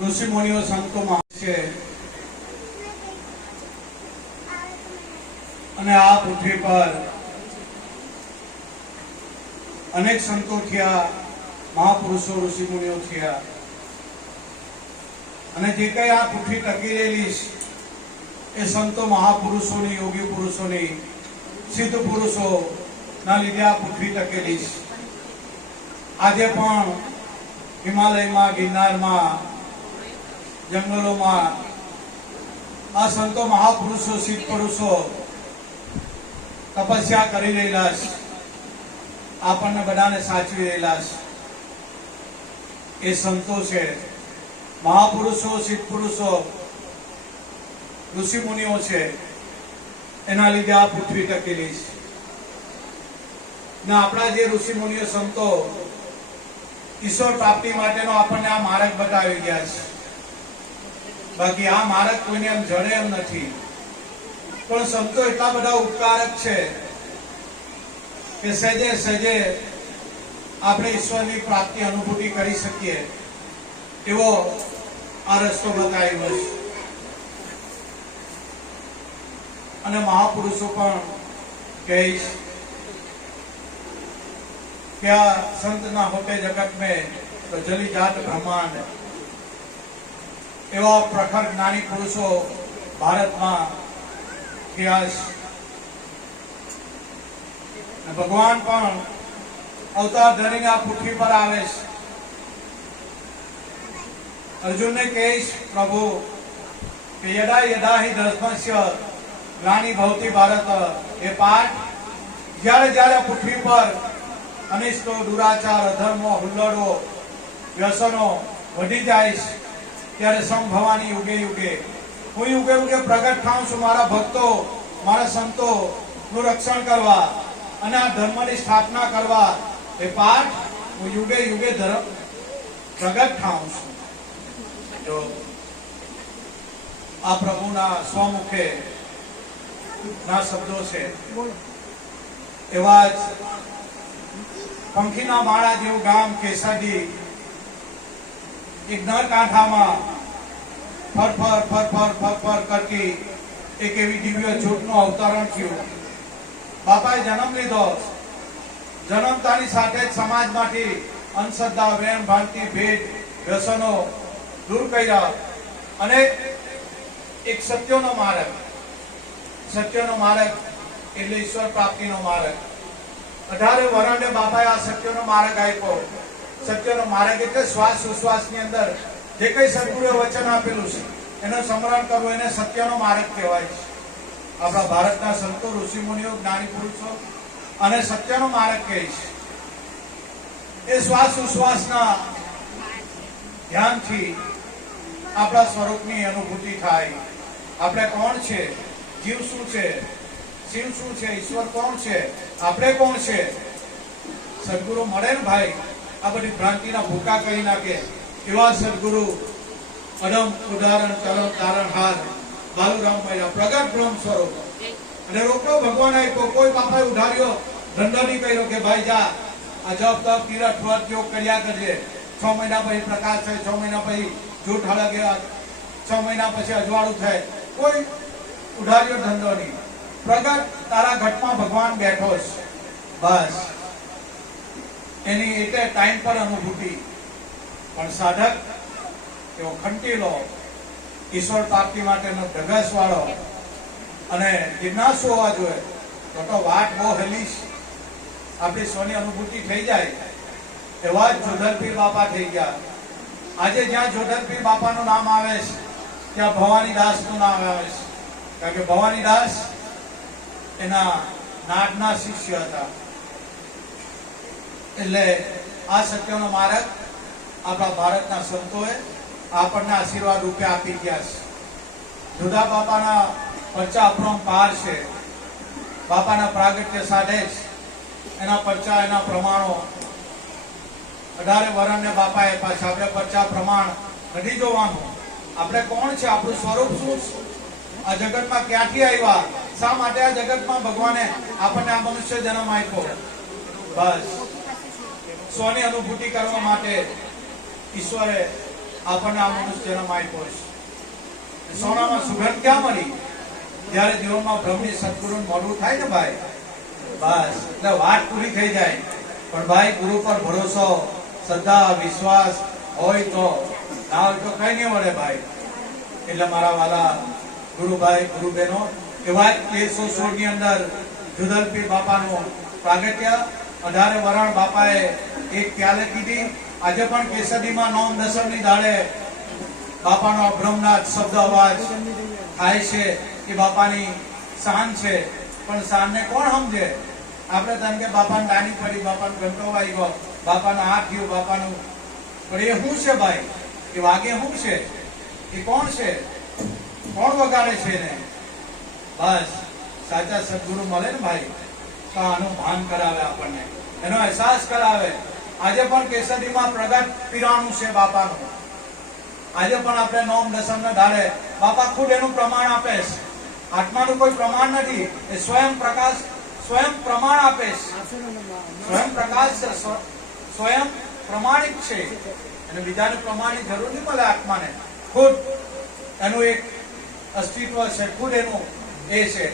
ઋષિ મુનિઓ સંતોમાં છે અને આ પૃથ્વી પર અનેક સંતો થયા, મહાપુરુષો ઋષિ મુનિઓ થયા અને જે કઈ આ પૃથ્વી ટકી રહેલી એ સંતો મહાપુરુષોની, યોગી પુરુષોની, સિદ્ધ પુરુષો ના લીધે આ પૃથ્વી ટકેલી છે. આજે પણ હિમાલયમાં, ગિરનારમાં, જંગલોમાં આ સંતો મહાપુરુષો, સિદ્ધ પુરુષો તપસ્યા કરી રહેલા છે, આપણને બધાને સાચવી રહેલા છે. એ સંતો છે, મહાપુરુષો, સિદ્ધ પુરુષો, ઋષિ મુનિઓ છે, એના લીધે આ પૃથ્વી ટકેલી છે. ને આપણા જે ઋષિ મુનિઓ સંતો ઈશ્વર પ્રાપ્તિ માટેનો આપણને આ માર્ગ બતાવી ગયા છે. બાકી આ માર્ગ કોઈને એમ જડે એમ નથી. પણ સંતો એટલા બધા ઉપકારક છે કે સહેજે સહેજે આપણે ઈશ્વરની પ્રાપ્તિ અનુભૂતિ કરી શકીએ એવો આ રસ્તો બતાવ્યો છે. અને મહાપુરુષો પણ કહીશ क्या संत ना होते जगत में तो जली जात ब्रह्मांड. एवं प्रखर ज्ञानी पुरुषो भारत में थया छे. भगवान पण अवतार धरीने आ पृथ्वी पर आवे छे. अर्जुन ने कहीश प्रभु कि यदा यदा ही धर्मस्य ग्लानि भवति भारत, ये पाठ જ્યારે જ્યારે પૃથ્વી પર અનિષ્ટો, દુરાચાર, અધર્મો, હુલ્લડો, વ્યસનો વધી જાય ત્યારે સંભવાની યુગે યુગે હું યુગે યુગે પ્રગટ થાઉં છું મારા ભક્તો, મારા સંતો નું રક્ષણ કરવા અને આ ધર્મની સ્થાપના કરવા. એ પાઠ હું યુગે યુગે પ્રગટ થાઉં છું. જો આ પ્રભુના સ્વમુખે ના શબ્દો છે. એવા જ પંખીના માળા જેવું ગામ કેસરડી, એક નર કાંઠામાં ફર ફર ફર ફર ફર ફર કરતી એક એવી દિવ્ય જ્યોતનું અવતરણ થયું. બાપાએ જન્મ લીધો. જન્મતાની સાથે જ સમાજમાંથી અંધશ્રદ્ધા, વેમ, ભ્રાંતિ, ભેદ, વ્યસનો દૂર કર્યા અને એક સત્યનો માર્ગ, સત્યનો માર્ગ એટલે ઈશ્વર પ્રાપ્તિનો માર્ગ. 18 વર્ષે બાપાએ આ સત્યનો માર્ગ આપ્યો. સત્યનો માર્ગ એટલે શ્વાસ ઉશ્વાસની અંદર જે કઈ સદગુરુએ વચન આપેલું છે એનું સ્મરણ કરવું, એને સત્યનો માર્ગ કહેવાય છે. આપણા ભારતના સંતો, ઋષિ મુનિઓ, જ્ઞાની પુરુષો અને સત્યનો માર્ગ કહે છે. એ શ્વાસ ઉશ્વાસના ધ્યાનથી આપણા સ્વરૂપની અનુભૂતિ થાય. આપણે કોણ છે, જીવ શું છે, શિવ શું છે, ઈશ્વર કોણ છે, આપણે કોણ છે. સદગુરુ મળે ને ભાઈ, આ બધી ભ્રાંતિના ભૂકા કરી નાખે એવા સદગુરુ અડમ ઉદાહરણ કરમ તારણહાર બાલુરામ મૈયા પ્રગટ બ્રહ્મ સ્વરૂપ. અને રોકડો ભગવાન આપ્યો. કોઈ બાપાએ ઉધાર્યો ધંધો નહીં કર્યો કે ભાઈ જા આ જપ તપ તીરથ વ્રત યોગ કર્યા કરજે. 6 મહિના પછી પ્રકાશ થાય, 6 મહિના પછી જૂઠ હળગે, 6 મહિના પછી અજવાળું થાય. કોઈ ઉધાર્યો ધંધો નહીં. પ્રગટ તારા ઘટમાં ભગવાન બેઠો છે. બસ એની એટલે ટાઈમ પર અનુભૂતિ. પણ સાધક એવો ખંટીલો, ઈશ્વર પ્રાપ્તિ માટેનો ધગસ વાળો અને જિજ્ઞાસુ હોવા જોઈએ. તો વાત બહુ હેલી છે. આપણી સ્વની અનુભૂતિ થઈ જાય. એવા જ જોધરપીર બાપા થઈ ગયા. આજે જ્યાં જોધરપીર બાપાનું નામ આવે છે ત્યાં ભવાનીદાસ નું નામ આવે છે. કારણ કે ભવાનીદાસ એના નાડના શિષ્ય હતા. એટલે આ સત્યનો માર્ગ આપણા ભારતના સંતોએ આપણને આશીર્વાદ રૂપે આપી ગયા છે. જોધા બાપાના પરચા અપરંપાર છે. બાપાના પ્રાગટ્ય સાથે જ એના પરચા, એના પ્રમાણો 18 વર્ષને બાપાએ પાછા આપણે પરચા પ્રમાણ નથી જોવાનું. આપણે કોણ છે, આપણું સ્વરૂપ શું છે, આ જગતમાં ક્યાંથી આવ્યા, શા માટે આ જગતમાં ભગવાને આપણને આ મનુષ્ય જન્મ આપ્યો. બસ સ્વની અનુભૂતિ કરવા માટે ઈશ્વરે આપણને આ મનુષ્ય જન્મ આપ્યો છે. સોનામાં સુગંધ ક્યાં મળી? જ્યારે જીવનમાં બ્રહ્મની સદગુરુનું મળવું થાય ને ભાઈ, બસ એટલે વાત પૂરી થઈ જાય. પણ ભાઈ ગુરુ પર ભરોસો, શ્રદ્ધા, વિશ્વાસ હોય તો, ના હોય તો કઈ નહીં મળે ભાઈ. એટલે મારા વાલા ગુરુભાઈ ગુરુબેનો, એવા 1316 ની અંદર જુદલપીર બાપાનું પ્રાગટ્ય, 18 વરણ બાપાએ એક પ્યાલે કીધી. આજે પણ કેસરીમાં નોમ દસમની દાડે બાપાનો બ્રહ્મનાથ શબ્દ અવાજ થાય છે. એ બાપાની શાન છે. પણ શાનને કોણ સમજે? આપણે તને કે બાપાને દાની પડી, બાપાનો ઘંટો વાઈ ગયો, બાપાનો હાથ ગયો, બાપાનું, પણ એ શું છે ભાઈ? એ વાગે શું છે? એ કોણ છે? કોણ વગાડે છે એને? બસ સાચા સદગુરુ મળે ને ભાઈ તો આનું ભાન કરાવે, આપણને એનો અહેસાસ કરાવે. આજે પણ કેસરીમાં પ્રગટ પીરાણું છે બાપાનું. આજે પણ આપણે નોમ દસમના દાડે બાપા ખુદ એનું પ્રમાણ આપે છે. આત્માનું કોઈ પ્રમાણ નથી, એ સ્વયં પ્રકાશ, સ્વયં પ્રમાણ આપે છે. સ્વયં પ્રકાશ છે, સ્વયં પ્રમાણિક છે. અને બીજાને પ્રમાણની જરૂર નહીં મળે. આત્માને ખુદ એનું એક અસ્તિત્વ છે, ખુદ એનું એ છે.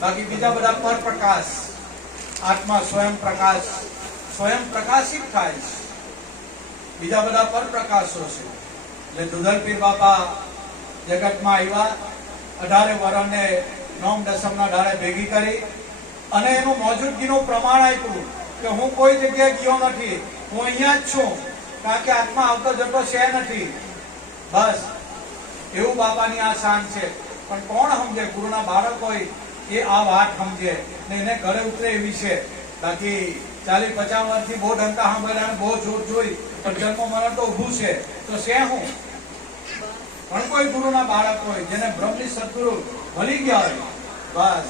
બાકી બીજા બધા પર પ્રકાશ, આત્મા સ્વયં પ્રકાશ, સ્વયં પ્રકાશિત થાય છે. બીજા બધા પર પ્રકાશો છે. એટલે જુદલપીર બાપા જગતમાં આવ્યા, 18 વરણને નોમ દસમના દાડે ભેગી કરી અને એનું મોજૂદગીનું પ્રમાણ આપ્યું કે હું કોઈ જગ્યાએ ગયો નથી, હું અહીંયા જ છું, કારણ કે આત્મા આવતો જતો છે નથી. બસ એવું બાપાની આ શાન છે. પણ કોણ સમજે? ગુરુના બાળક હોય એ આ વાત સમજે ને એને ઘરે ઉતરે એવી છે. બાકી 40-50 વર્ષથી બહુ ડંકા સાંભળ્યા અને બહુ જોર જોઈ, પણ જન્મ મરણ તો ઊભું છે, તો છે હું? પણ કોઈ ગુરુના બાળક હોય જેને બ્રહ્મની સદગુરુ મળી ગયા હોય, બસ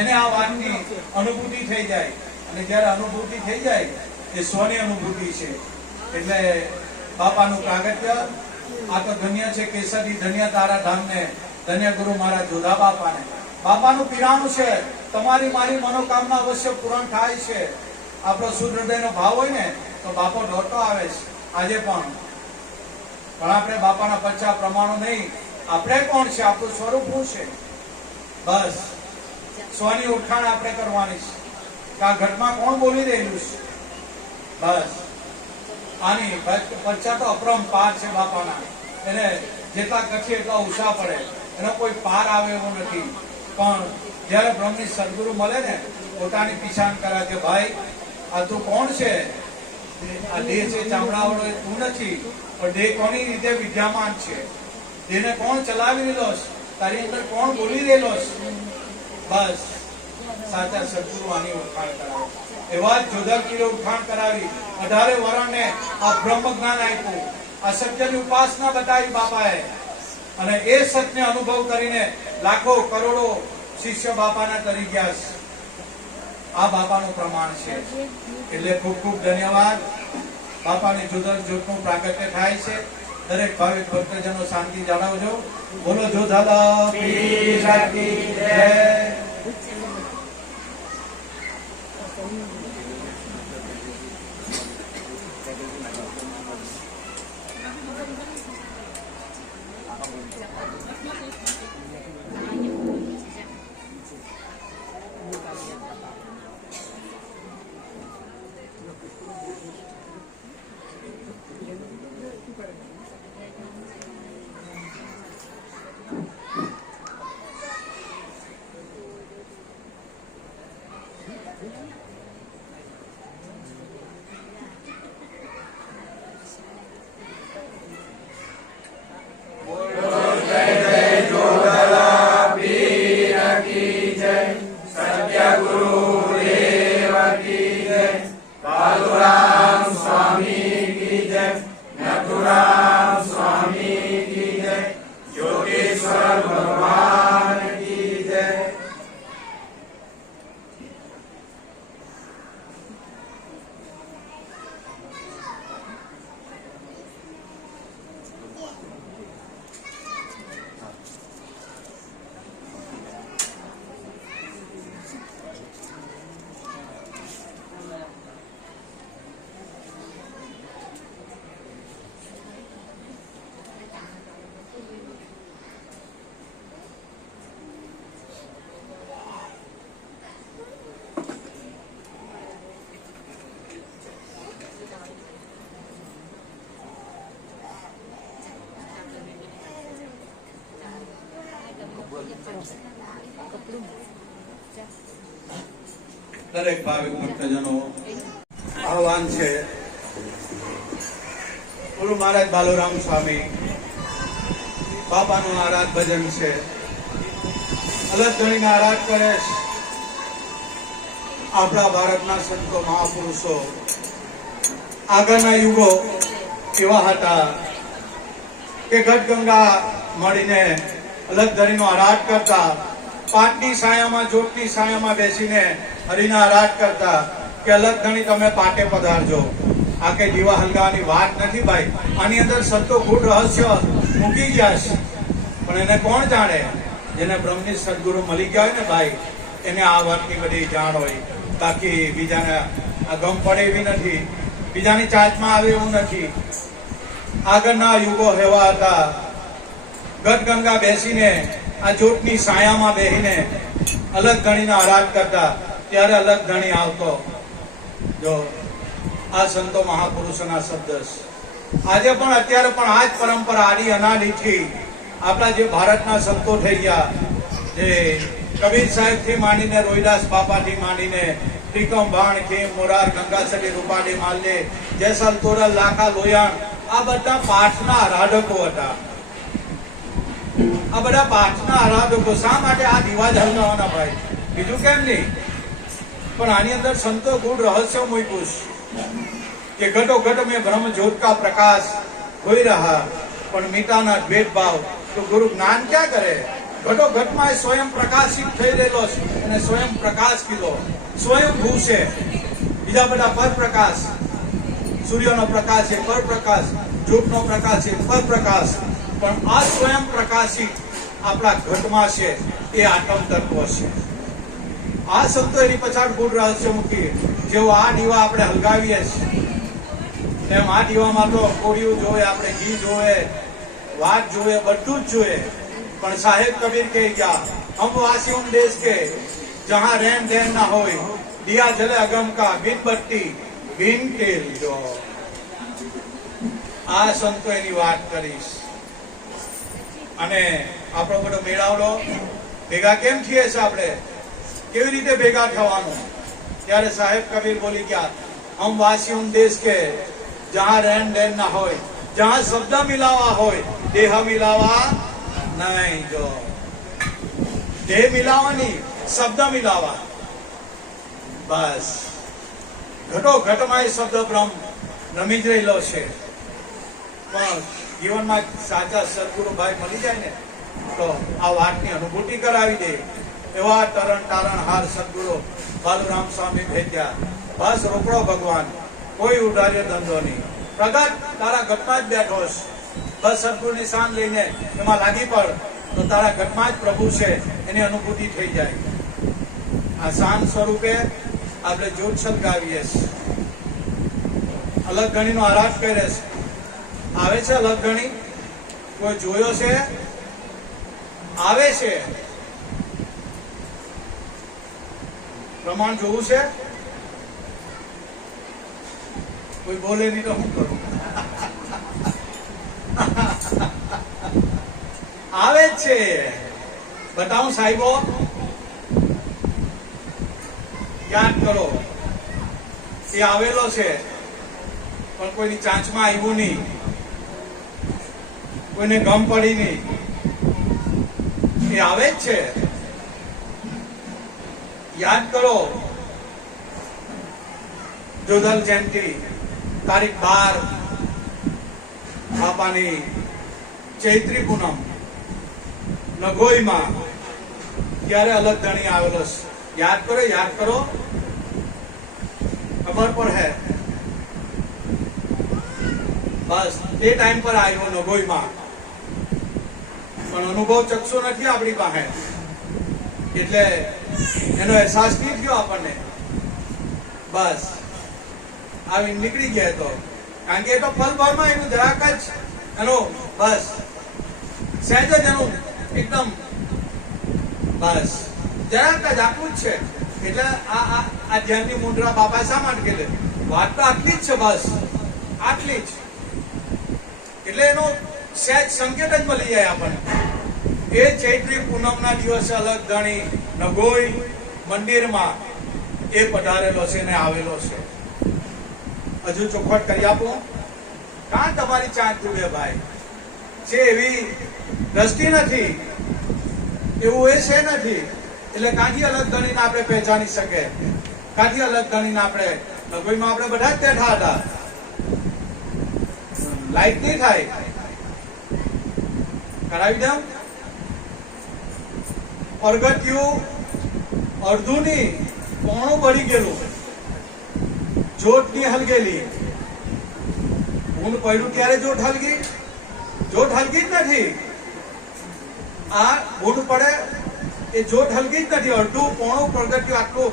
એને આ વાતની અનુભૂતિ થઈ જાય. અને જ્યારે અનુભૂતિ થઈ જાય એ સ્વની અનુભૂતિ છે. એટલે બાપાનું પ્રાગટ્ય આ તો ધન્ય છે કેસરી, ધન્ય તારા ધામને, ધન્ય ગુરુ મારા જોધા બાપાને. બાપાનું પીરાણું છે. તમારી મારી મનોકામના અવશ્ય પૂરણ થાય છે. આપણો શુદ્ધ હૃદયનો ભાવ હોય ને તો બાપો દોડતો આવે છે આજે પણ. પણ આપણે બાપાના પચ્ચા પ્રમાણો નહીં. આપણે કોણ છે? આપણું સ્વરૂપ શું છે? બસ સ્વની ઓળખાણ આપણે કરવાની છે કે આ ઘટમાં કોણ બોલી રહેલું છે. બસ આની પચ્ચા તો અપરંપાર છે બાપાના. એને જેટલા કથીએ એટલા ઓછા પડે, એનો કોઈ પાર આવે એવો નથી. પણ જયારે બ્રહ્મની સદગુરુ મળે ને, પોતાની પીછાણ કરે કે ભાઈ આ તું કોણ છે? આ દેહ છે ચામડાવાળો, એ તું નથી. પણ દેહ કોની રીતે વિદ્યામાન છે? દેહને કોણ ચલાવી રહેલો છે? તારી અંદર કોણ બોલી રહેલો છે? બસ સાચા સદગુરુ આની ઓળખાણ કરાવે. એવા જ જોધલપીરે ઓળખાણ કરાવી, 18 વરણને આ બ્રહ્મ જ્ઞાન આપ્યું, આ સત્યની ઉપાસના બતાવી બાપાએ. અને એ સત્યને અનુભવ કરીને લાખો કરોડો શિષ્ય બાપાના તરી ગયા છે. આ બાપાનું પ્રમાણ છે. એટલે ખૂબ ખૂબ ધન્યવાદ. બાપાની જોધલ જ્યોતનું પ્રાગટ્ય થાય છે. દરેક ભાવિક ભક્તજનો શાંતિ જાળવજો. બોલો જોધલપીર કી જય. દરેક ભાવિક ભક્તજનો આહવાન છે. ગુરુ મહારાજ બાલુરામ સ્વામી બાપાનું આરાધ ભજન છે. અલગ ગણીને આરાધ કરે છે. આપણા ભારતના સંતો મહાપુરુષો આગળના યુગો એવા હતા કે ગઢ ગંગા મળીને અલગ ધણીનો આરાધ કરતા, પાટની છાયામાં જોતની છાયામાં બેસીને હરિના આરાધ કરતા કે અલગ ધણી તમે પાટે પધારજો. આ કે દીવા હલગાવાની વાત નથી ભાઈ. આની અંદર સંતો ગૂઢ રહસ્ય મૂકી ગયા છે, પણ એને કોણ જાણે? જેને બ્રહ્મની સદગુરુ મળી ગયા હોય ને ભાઈ, એને આ વાતની બધી જાણ હોય. બાકી બીજાને આ ગમ પડે એવી નથી, બીજાની ચાચમાં આવે એવું નથી. આગળના યુગો એવા હતા, ગઢ ગંગા બેસીને આ જોતની છાયામાં બેસીને અલગ ધણીનો આરાધ કરતા. ત્યારે અલગ ધણી આવતો. જો આ સંતો મહાપુરુષોના શબ્દ આજે પણ અત્યારે પણ આ જ પરંપરા આદિ અનાદિથી આપણા જે ભારતના સંતો થઈ ગયા, જે કબીર સાહેબ થી માંડીને રોહિદાસ બાપા થી માંડીને ત્રિકમ ભાણ ખેમ મોરાર ગંગાસરી રૂપાડી માલ્ય જેસલ તોરલ લાખા લોયાણ, આ બધા પાઠના આરાધકો હતા. આ બધા પાઠના આરાધકો. શા માટે આ દીવા જલગાવાના ભાઈ? બીજું કેમ નહીં, પણ આની અંદર સંતો ગૂઢ રહસ્ય મૂક્યું કે ઘટો ઘટ में ब्रह्म ज्योत का प्रकाश होई रहा પણ મીટાના ભેદભાવ. તો ગુરુ જ્ઞાન ક્યાં કરે? ઘટો ઘટમાં સ્વયં પ્રકાશિત થઈ રહેલો છે અને સ્વયં પ્રકાશ કીધો. સ્વયં ભૂ છે. બીજા બધા પર પ્રકાશ, સૂર્યનો પ્રકાશ છે પર પ્રકાશ, જ્યોતનો પ્રકાશ છે પર પ્રકાશ, પણ આ સ્વયં પ્રકાશિત આપણા ઘટમાં છે એ આત્મ તત્વ છે. આ સંતો એની પછાડ ગૂઢ રહસ્ય મૂકી. જેવો આ દીવા આપણે હલગાવીએ છીએ એમ આ દીવામાં તો કોળિયું જોવે, આપણે ઘી જોવે, વાત જોવે, બધું જ જોવે. પણ સાહેબ કબીર કહી ગયા, હમ વાસી ઉન દેશ કે જહાં રહેન દેન ના હોય, દિયા જલે અગમ કા બિન બત્તી બિન તેલ. જો આ સંતો એની વાત કરીશ. અને આપણો બધો મેળાવડો ભેગા કેમ થઈએ છે? આપણે કેવી રીતે ભેગા થવાનું? ત્યારે સાહેબ કબીર બોલી ગયા, હમ વાસી ઉન દેશ કે જહાં રહેન દેન ના હોય, જહાં શબ્દ મિલાવા હોય, દેહ મિલાવા નહીં. જો દેહ મિલાવાની, શબ્દ મિલાવા. બસ ઘટો ઘટમાં એ શબ્દ બ્રહ્મ નમી જ રહેલો છે. પણ જીવનમાં સાચા સદગુરુભાઈ મળી જાય ને તો આ વાતની અનુભૂતિ કરાવી દે. એવા તરણ તારણ હાર સદગુરુ બાલુરામ સ્વામી ભેટ્યા. બસ રોકડો ભગવાન, કોઈ ઉડાર્યો ધંધો નહીં. પ્રગટ તારા ઘટમાં જ બેઠો છે. બસ સદગુરુની શાન લઈને એમાં લાગી પડ તો તારા ઘટમાં જ પ્રભુ છે એની અનુભૂતિ થઈ જાય. આ શાન સ્વરૂપે આપણે જ્યોત સળગાવીએ છીએ. અલગ ગણીનો આરાધ કરે છે. આવે છે અલગ ગણી? કોઈ જોયો છે? આવે છે. પ્રમાણ જોવું છે? કોઈ બોલે નહીં તો શું કરું? આવે જ છે. બતાવું સાહેબો? યાદ કરો. એ આવેલો છે પણ કોઈની ચાંચમાં આવ્યું નહીં, કોઈને ગમ પડી નહીં. એ આવે જ છે. યાદ કરો. જોધલ જયંતિ તારીખ 12 બાપાની ચૈત્રી પૂનમ નગોઈમાં ત્યારે અલગ ધણી આવેલો છે. યાદ કરો, યાદ કરો. ખબર પડે બસ તે ટાઈમ પર આવ્યો નગોઈમાં. પણ અનુભવ ચક્ષુ નથી આપણી પાસે, એટલે એનો અહેસાસ નહીં થયો આપણને. બસ આવી નીકળી ગયા તો, કારણ કે એ તો પલભરમાં એનું જરાક જ એનું બસ સહેજ જ એનું એકદમ બસ જરાક જ આટલું જ છે. એટલે આ ધ્યાનની મુદ્રા બાપા શા માટે કીધે? વાત તો આટલી જ છે, બસ આટલી જ. એટલે એનો સહેજ સંકેત જ મળી જાય આપણને. એ ચૈત્રી પૂનમના દિવસે અલગ ગણી નગોઈ મંદિરમાં એ પધારેલો છે ને આવેલો છે. હજુ ચોખવટ કરી આપું. કાં તમારી ચાંચ જુએ ભાઈ છે એવી દ્રષ્ટિ નથી, એવું એ છે નથી. એટલે કાંથી અલગ ગણીને આપણે પહેચાની શકે? કાંથી અલગ ગણીને આપણે નગોઈમાં આપણે બધા જ બેઠા હતા. લાઈટ નહીં થાય કરાવી દઉં. અર્ગત્યું અડધું ની પોણું બળી ગયેલું, જોત ની હલગેલી. ઊન પડ્યું ત્યારે જોત હલગી? જોત હલગી જ નથી. આ ઊન પડે એ જોત હલગી જ નથી. અડધું પોણું પગથિયું આટલું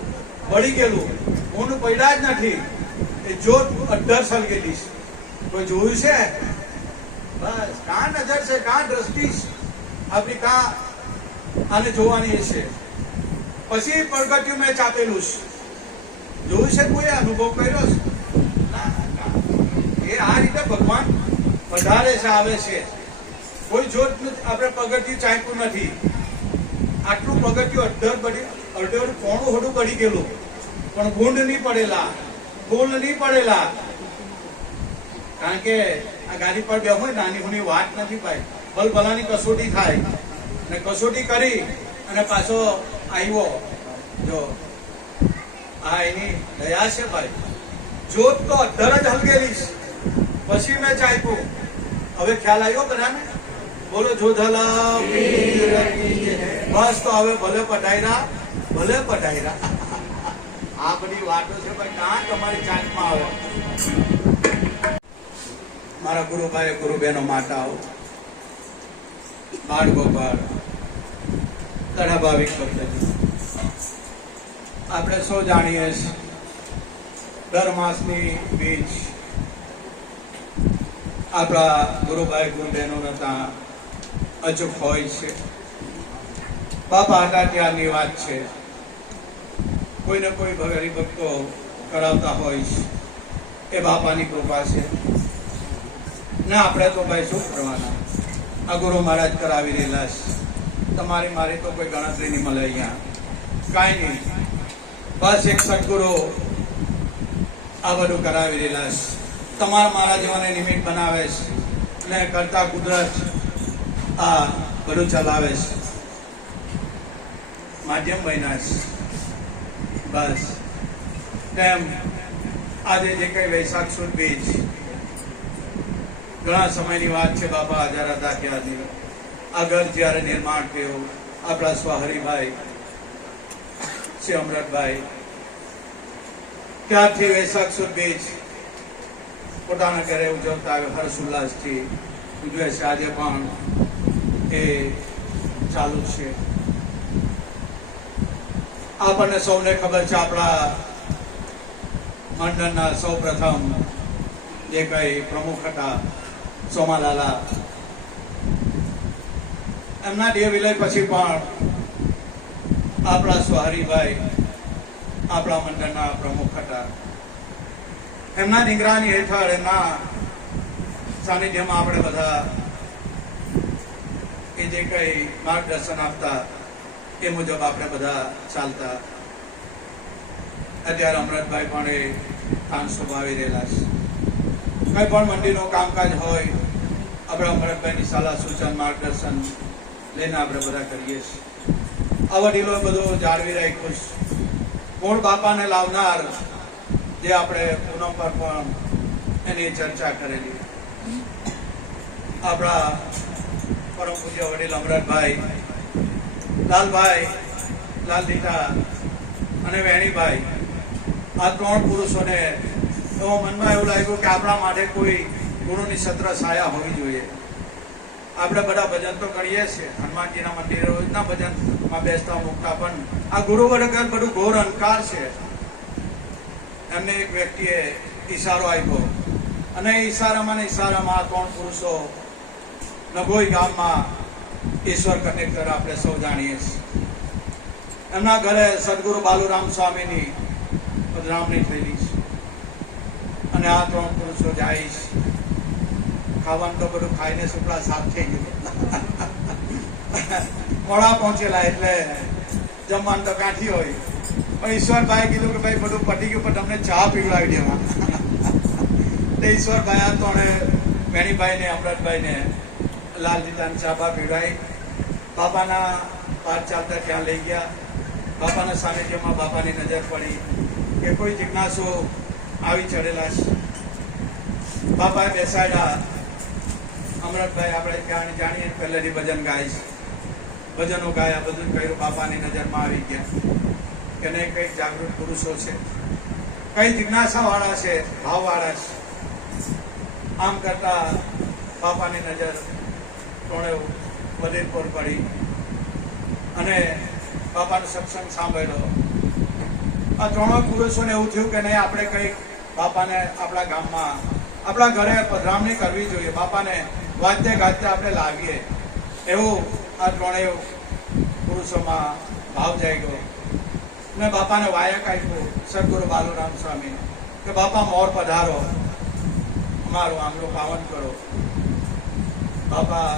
બળી ગયેલું, ઊન પડ્યા જ નથી. એ જોત અડધર હલગેલી છે. કોઈ જોયું છે? બસ કાં નજર છે, કાં દ્રષ્ટિ આપણી, કાં આને જોવાની છે. પછી પગથિયું મેં ચાપેલું છે. જોયું છે? કોઈ અનુભવ કર્યો છે? એ આ રીતે ભગવાન વધારે છે, આવે છે. કોઈ જોત આપણે પગથિયું ચાપ્યું નથી. આટલું પગથિયું અડધર પોણું હોડું પડી ગયેલું, પણ ગુંડ નહીં પડેલા, ગુંડ નહીં પડેલા. કારણ કે આ ગાડી પર બે હોય નાની હોની વાત નથી ભાઈ. ભલભલાની કસોટી થાય ને કસોટી કરી અને પાછો આવ્યો. જો આ એની દયા છે ભાઈ. જોત તો અધર જ હલગેલી. પછી મેં ચાખ્યું. હવે ખ્યાલ આવ્યો બધાને? બોલો જોધલા. બસ તો હવે ભલે પધાર્યા, ભલે પધાર્યા. આ બધી વાતો છે ભાઈ. કાં તમારી ચાંચમાં આવે? મારા ગુરુભાઈ ગુરુબેનો માતાઓ, બાળ ગોપાળ, ઘણા ભાવિક ભક્તજી, આપણે સૌ જાણીએ છીએ દર માસની બીજ આપણા ગુરુભાઈ ગુરુબેનોના ત્યાં અચૂક હોય છે. બાપા હતા ત્યારની વાત છે. કોઈને કોઈ હરિભક્તો કરાવતા હોય છે. એ બાપાની કૃપા છે ને આપણે તો ભાઈ શું કરવાના? આ ગુરુ મહારાજ કરાવી રહેલા છે. તમારી મારી તો કોઈ ગણતરી નહીં મળે અહીંયા. કાંઈ નહીં. બસ એક સદગુરુ આ બધું કરાવી રહેલા છે. તમારા મારા જેવાને નિમિત્ત બનાવે છે અને કરતા કુદરત આ બધું ચલાવે છે. માધ્યમ બન્યા છે. બસ તેમ આજે જે કઈ વૈશાખ સુદ બીજ ઘણા સમયની વાત છે. બાપા હાજર હતા ત્યાંથી આ ઘર જ્યારે નિર્માણ થયું, આપણા સ્વહરિભાઈ શ્રી અમૃતભાઈ ત્યારથી વૈશાખ સુદ બીજ પોતાના ઘરે ઉજવતા આવ્યો. હર્ષ ઉલ્લાસથી ઉજવે છે. આજે પણ એ ચાલુ છે. આપણને સૌને ખબર છે આપણા મંડળના સૌ પ્રથમ જે કઈ પ્રમુખ હતા સોમાલાલા, એમના દેહ વિલય પછી પણ આપણા સ્વહરિભાઈ આપણા મંડળના પ્રમુખ હતા. એમના નિગરાની હેઠળ, એમના સાનિધ્યમાં આપણે બધા એ જે કઈ માર્ગદર્શન આપતા એ મુજબ આપણે બધા ચાલતા. અત્યારે અમૃતભાઈ પણ એ સ્થાન સ્વભાવી રહેલા છે. કઈ પણ મંદિરનું કામકાજ હોય, આપણે અમૃતભાઈની સલાહ સૂચન માર્ગદર્શન લઈને આપણે બધા કરીએ છીએ. આ વડીલો બધું જાળવી રાખ્યું છે. મૂળ બાપાને લાવનાર જે આપણે પૂનમ પર પણ એની ચર્ચા કરેલી. આપણા પરમ પૂજ્ય વડીલ અમૃતભાઈ, લાલભાઈ, લાલ દીટા અને વેણીભાઈ, આ ત્રણ પુરુષોને એવો મનમાં એવું લાગ્યું કે આપણા માટે કોઈ ગુરુની છત્ર છાયા હોવી જોઈએ. આપણે બધા ભજન તો કરીએ છીએ, હનુમાનજીના મંદિરે રોજના ભજનમાં બેસતા મૂકતા, પણ આ ગુરુ વગર બધું ઘોર અંધકાર છે. એમને એક વ્યક્તિએ ઈશારો આપ્યો અને ઈશારામાં આ ત્રણ પુરુષો નગોઈ ગામમાં ઈશ્વર કનેક્ટર આપણે સૌ જાણીએ છીએ. એમના ઘરે સદગુરુ બાલુરામ સ્વામીની પધરામણી થયેલી છે અને આ ત્રણ પુરુષો જાય છે. ખાવાનું તો બધું ખાઈને સુપડા સાફ થઈ ગયું. મોડા પહોંચેલા એટલે જમવાનું તો કાઠી હોય, પણ ઈશ્વરભાઈ કીધું કે ભાઈ બધું પતી ગયું, પણ તમને ચા પીવડાવી દેવા. તો ઈશ્વરભાઈ આ તો વેણીભાઈ ને અમૃતભાઈ ને લાલજીતાની ચાપા પીવડાવી. બાપાના પાઠ ચાલતા ત્યાં લઈ ગયા. બાપાના સાનિધ્યમાં બાપાની નજર પડી કે કોઈ જિજ્ઞાસુ આવી ચડેલા છે. બાપાએ બેસાડ્યા. અમૃતભાઈ આપણે ત્યાં જાણીએ પહેલેથી ભજન ગાય છે, ભજનો ગાયા, બધું કર્યું. બાપાની નજરમાં આવી ગયા કે નહીં, કંઈક જાગૃત પુરુષો છે, કઈ જિજ્ઞાસા વાળા છે, ભાવ વાળા છે. આમ કરતા બાપાની નજર ત્રણે વડીલ પર પડી અને બાપાનો સત્સંગ સાંભળ્યો. આ ત્રણેય પુરુષોને એવું થયું કે નહીં, આપણે કંઈક બાપાને આપણા ગામમાં, આપણા ઘરે પધરામણી કરવી જોઈએ, બાપાને વાદ્ય ગાતે આપણે લાવીએ. એવું આ ત્રણેય પુરુષોમાં ભાવ જાગ્યો ને બાપાને વાયક આપ્યું સદગુરુ બાલુરામ સ્વામી કે બાપા મોર પધારો, અમારું આંગણું પાવન કરો. બાપા